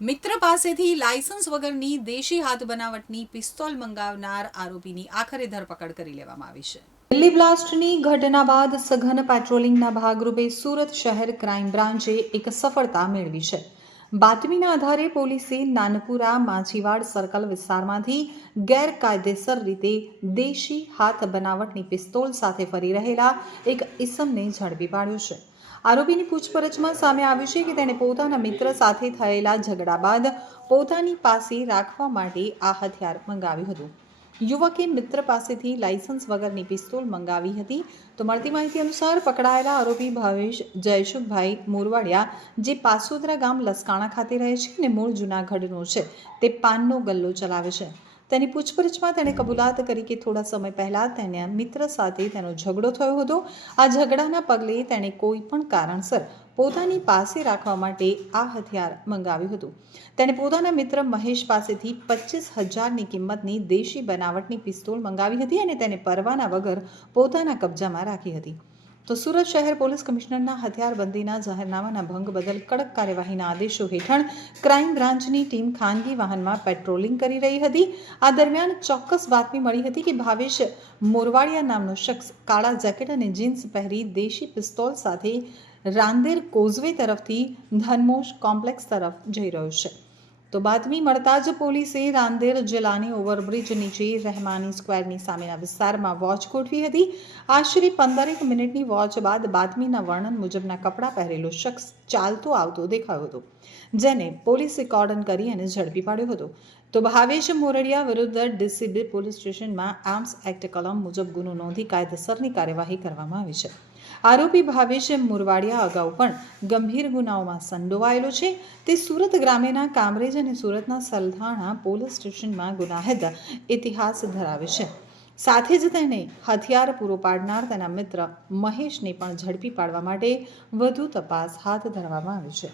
મિત્ર પાસેથી લાયસન્સ વગરની દેશી હાથ બનાવટની પિસ્તોલ મંગાવનાર આરોપીની આખરે ધરપકડ કરી લેવામાં આવી છે. દિલ્હી બ્લાસ્ટની ઘટના બાદ સઘન પેટ્રોલિંગના ભાગરૂપે સુરત શહેર ક્રાઇમ બ્રાન્ચે એક સફળતા મેળવી છે. બાતમીના આધારે પોલીસે નાનપુરા માછીવાડ સર્કલ વિસ્તારમાંથી ગેરકાયદેસર રીતે દેશી હાથ બનાવટની પિસ્તોલ સાથે ફરી રહેલા એક ઇસમને ઝડપી પાડ્યો છે. આરોપીની પૂછપરછમાં સામે આવ્યું છે કે તેણે પોતાના મિત્ર સાથે થયેલા ઝઘડા બાદ પોતાની પાસે રાખવા માટે આ હથિયાર મંગાવ્યું હતું. યુવકે મિત્ર પાસેથી લાયસન્સ વગરની પિસ્તોલ મંગાવી હતી. તો મળતી માહિતી અનુસાર પકડાયેલા આરોપી ભાવેશ જયશુખભાઈ મોરવાડિયા, જે પાસોદરા ગામ લસકાણા ખાતે રહે છે અને મૂળ જૂનાગઢનો છે, તે પાનનો ગલ્લો ચલાવે છે. તેની પૂછપરછમાં તેણે કબૂલાત કરી કે થોડા સમય પહેલાં તેના મિત્ર સાથે તેનો ઝઘડો થયો હતો. આ ઝઘડાના પગલે તેણે કોઈ પણ કારણસર પોતાની પાસે રાખવા માટે આ હથિયાર મંગાવ્યું હતું. તેણે પોતાના મિત્ર મહેશ પાસેથી પચીસ હજારની કિંમતની દેશી બનાવટની પિસ્તોલ મંગાવી હતી અને તેને પરવાના વગર પોતાના કબજામાં રાખી હતી. તો સુરત શહેર પોલીસ કમિશનરના હથિયારબંધીના જાહેરનામાના ભંગ બદલ કડક કાર્યવાહીના આદેશો હેઠળ ક્રાઇમ બ્રાન્ચની ટીમ ખાનગી વાહનમાં પેટ્રોલિંગ કરી રહી હતી. આ દરમિયાન ચોક્કસ બાતમી મળી હતી કે ભાવેશ મોરવાડિયા નામનો શખ્સ કાળા જેકેટ અને જીન્સ પહેરી દેશી પિસ્તોલ સાથે રાંદેર કોઝવે તરફથી ધનમોશ કોમ્પ્લેક્સ તરફ જઈ રહ્યો છે. તો બાતમી મળતા જ પોલીસે રાંદેર જિલ્લાની ઓવરબ્રિજ નીચે રહેમાની સ્ક્વેરની સામેના વિસ્તારમાં વોચ ગોઠવી હતી. આશરે પંદરેક મિનિટની વોચ બાદ બાતમીના વર્ણન મુજબના કપડાં પહેરેલો શખ્સ ચાલતો આવતો દેખાયો હતો, જેને પોલીસે કોર્ડન કરી અને ઝડપી પાડ્યો હતો. તો ભાવેશ મોરડિયા વિરુદ્ધ ડીસીબી પોલીસ સ્ટેશનમાં આર્મ્સ એક્ટ કલમ મુજબ ગુનો નોંધી કાયદેસરની કાર્યવાહી કરવામાં આવી છે. આરોપી ભાવેશ મુરવાડિયા અગાઉ પણ ગંભીર ગુનાઓમાં સંડોવાયેલો છે. તે સુરત ગ્રામેના કામરેજ અને સુરતના સલધાણા પોલીસ સ્ટેશનમાં ગુનાહિત ઇતિહાસ ધરાવે છે. સાથે જ તેને હથિયાર પૂરો પાડનાર તેના મિત્ર મહેશને પણ ઝડપી પાડવા માટે વધુ તપાસ હાથ ધરવામાં આવી છે.